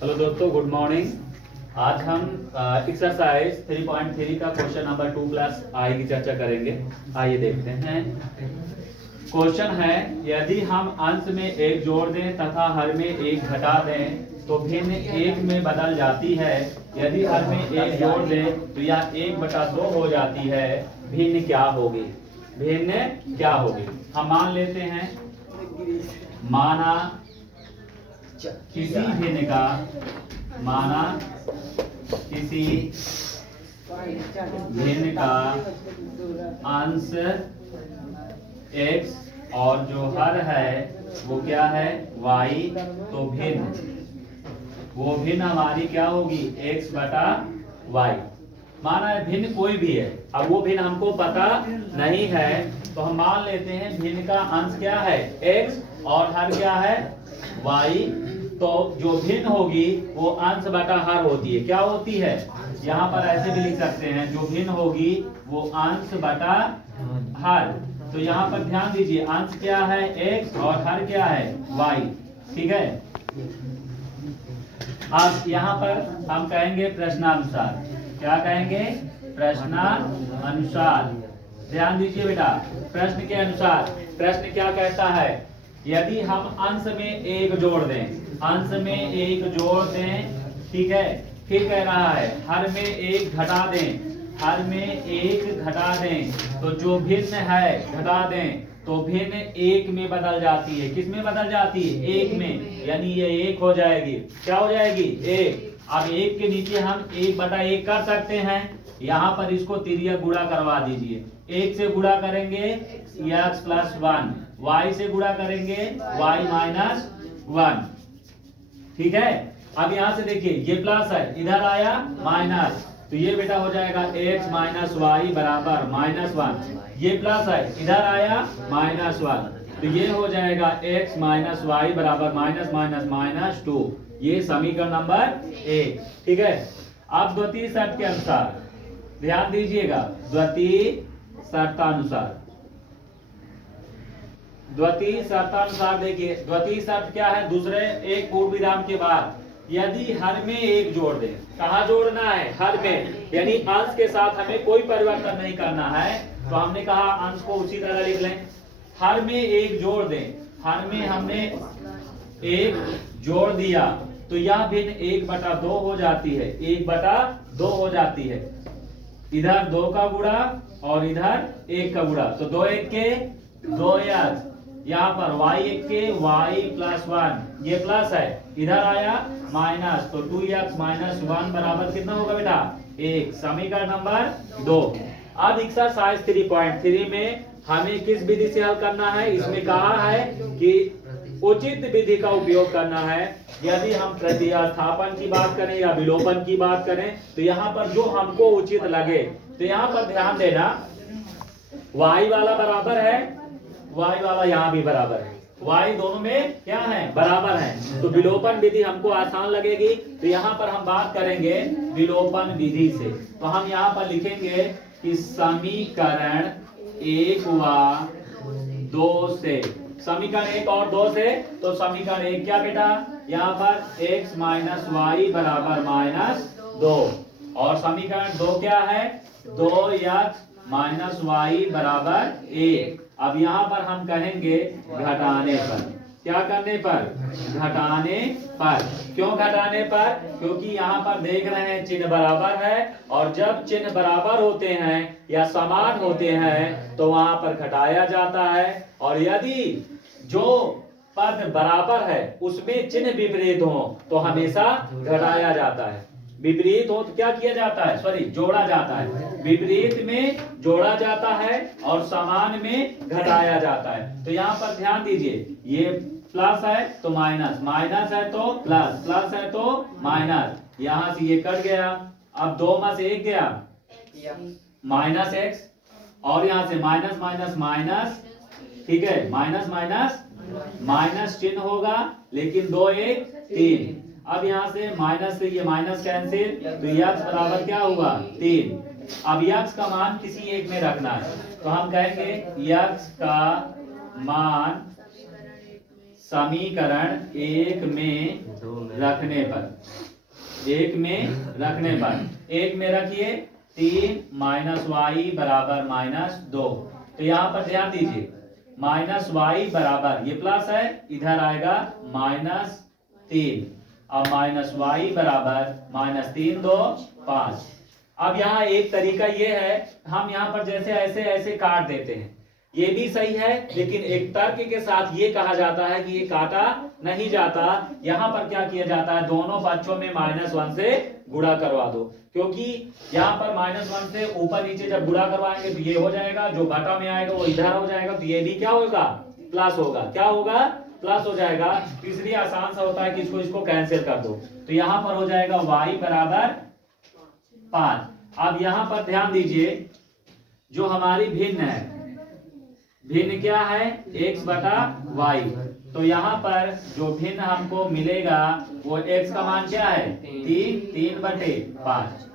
Hello दोस्तों, good morning. आज हम एक्सरसाइज 3.3 का क्वेश्चन नंबर 2 प्लस आई की चर्चा करेंगे। आइए देखते हैं। क्वेश्चन है, यदि हम अंश में एक जोड़ दें तथा हर में एक घटा दें तो भिन्न एक में बदल जाती है। यदि हर में एक जोड़ दें तो यह 1/2 हो जाती है। भिन्न क्या होगी? भिन्न क्या होगी? हम मान लेते हैं, माना किसी भिन्न का, माना किसी भिन्न का अंश x और जो हर है वो क्या है? y। तो भिन्न, वो भिन्न हमारी क्या होगी? x/y। माना है भिन्न कोई भी है, अब वो भिन्न हमको पता नहीं है तो हम मान लेते हैं भिन्न का अंश क्या है? x और हर क्या है? y। तो जो भिन्न होगी वो अंश बटा हर होती है। क्या होती है? यहाँ पर ऐसे भी लिख सकते हैं, जो भिन्न होगी वो अंश बटा हर। तो यहाँ पर ध्यान दीजिए, अंश क्या है? x और हर क्या है? y। ठीक है। अब यहाँ पर हम कहेंगे प्रश्नानुसार। क्या कहेंगे? प्रश्नानुसार। ध्यान दीजिए बेटा, प्रश्न के अनुसार। प्रश्न क्या कहता है? यदि हम अंश में एक जोड़ दें, अंश में एक जोड़ दें, ठीक है। फिर कह रहा है हर में एक घटा दें, हर में एक घटा दें तो जो भिन्न है घटा दें तो भिन्न एक में बदल जाती है। किस में बदल जाती है? एक में, यानी ये एक हो जाएगी। क्या हो जाएगी? एक। अब एक के नीचे हम 1/1 कर सकते हैं। यहाँ पर इसको तिर्यक गुणा करवा दीजिए। एक से गुणा करेंगे x + 1, y से गुणा करेंगे y - 1। ठीक है। अब यहाँ से देखिए, ये प्लस है, इधर आया माइनस, तो ये बेटा हो जाएगा x - y बराबर -1। ये प्लस है, इधर आया -1, तो ये हो जाएगा x - y बराबर -2। ये समीकरण नंबर 1। ठीक है। अब द्वितीय शर्त के अनुसार ध्यान दीजिएगा, द्वितीय शर्तानुसार। द्वितीय शर्तानुसार देखिए, द्वितीय शर्त क्या है? दूसरे एक पूर्ण विराम के बाद यदि हर में एक जोड़ दें। कहाँ जोड़ना है? हर में, यानी अंश के साथ हमें कोई परिवर्तन नहीं करना है। तो हमने कहा अंश को उसी तरह लिख लें। हर में एक जोड़ दें, हर में हमने एक जोड़ दिया तो यह भिन्न 1/2 हो जाती है। 1/2 हो जाती है। इधर 2 का गुणा और इधर 1 का गुणा, तो 2 1 के 2x। यहाँ पर y1 के y + 1, ये प्लस है, इधर आया माइनस, तो 2x - 1 बराबर कितना होगा बेटा? 1। समीकरण नंबर 2। अब एक्सरसाइज 3.3 में हमें किस विधि से हल करना है? इसमें कहा है कि उचित विधि का उपयोग करना है। यदि हम प्रतिस्थापन की बात करें या विलोपन की बात करें तो यहाँ पर जो हमको उचित लगे, तो यहाँ पर ध्यान देना, y वाला बराबर है, y वाला यहाँ भी बराबर है, y दोनों में क्या है? बराबर है। तो विलोपन विधि हमको आसान लगेगी, तो यहाँ पर हम बात करेंगे विलोपन विधि से। तो हम यहाँ पर लिखेंगे कि समीकरण 1 व 2 से, समीकरण 1 और 2 से, तो समीकरण 1 क्या बेटा? यहाँ पर x - y बराबर -2, और समीकरण 2 क्या है? 2x - y बराबर 1। अब यहाँ पर हम कहेंगे घटाने पर। क्या करने पर? घटाने पर। क्यों घटाने पर? क्योंकि यहाँ पर देख रहे हैं चिन्ह बराबर है, और जब चिन्ह बराबर होते हैं या समान होते हैं तो वहां पर घटाया जाता है। और यदि जो पद बराबर है उसमें चिन्ह विपरीत हो तो हमेशा घटाया जाता है। विपरीत हो तो क्या किया जाता है? सॉरी, जोड़ा जाता है। विपरीत में जोड़ा जाता है और समान में घटाया जाता है। तो यहाँ पर ध्यान दीजिए, ये प्लस है तो माइनस, माइनस है तो प्लस, प्लस है तो माइनस, यहाँ से ये कट गया। अब 2 में से 1 गया -x, और यहाँ से माइनस माइनस माइनस, ठीक है, माइनस माइनस माइनस चिन्ह होगा, लेकिन 2 1 3। अब यहाँ से माइनस से ये माइनस कैंसिल, तो x बराबर क्या हुआ? 3। अब x का मान किसी एक में रखना है, तो हम कहेंगे x का मान समीकरण एक में रखने पर एक में रखिए 3 माइनस वाई बराबर -2। तो यहाँ पर ध्यान दीजिए माइनस वाई बराबर ये प्लस है, इधर आएगा -3 और माइनस वाई बराबर -3 2 5। अब यहाँ एक तरीका ये है, हम यहाँ पर जैसे ऐसे ऐसे काट देते हैं, ये भी सही है, लेकिन एक तर्क के साथ ये कहा जाता है कि ये काटा नहीं जाता। यहाँ पर क्या किया जाता है, दोनों पक्षों में -1 से गुणा करवा दो, क्योंकि यहाँ पर -1 से ऊपर नीचे जब गुणा करवाएंगे तो ये हो जाएगा, जो घटा में आएगा वो इधर हो जाएगा, तो ये भी क्या होगा, प्लस होगा। क्या होगा, प्लस हो जाएगा। तीसरी आसान सा होता है कि इसको कैंसिल कर दो, तो यहाँ पर हो जाएगा y बराबर 5। अब यहाँ पर ध्यान दीजिए, जो हमारी भिन्न है, भिन्न क्या है, x बटा y। तो यहाँ पर जो भिन्न हमको मिलेगा वो x का मान क्या है, 3 3/5।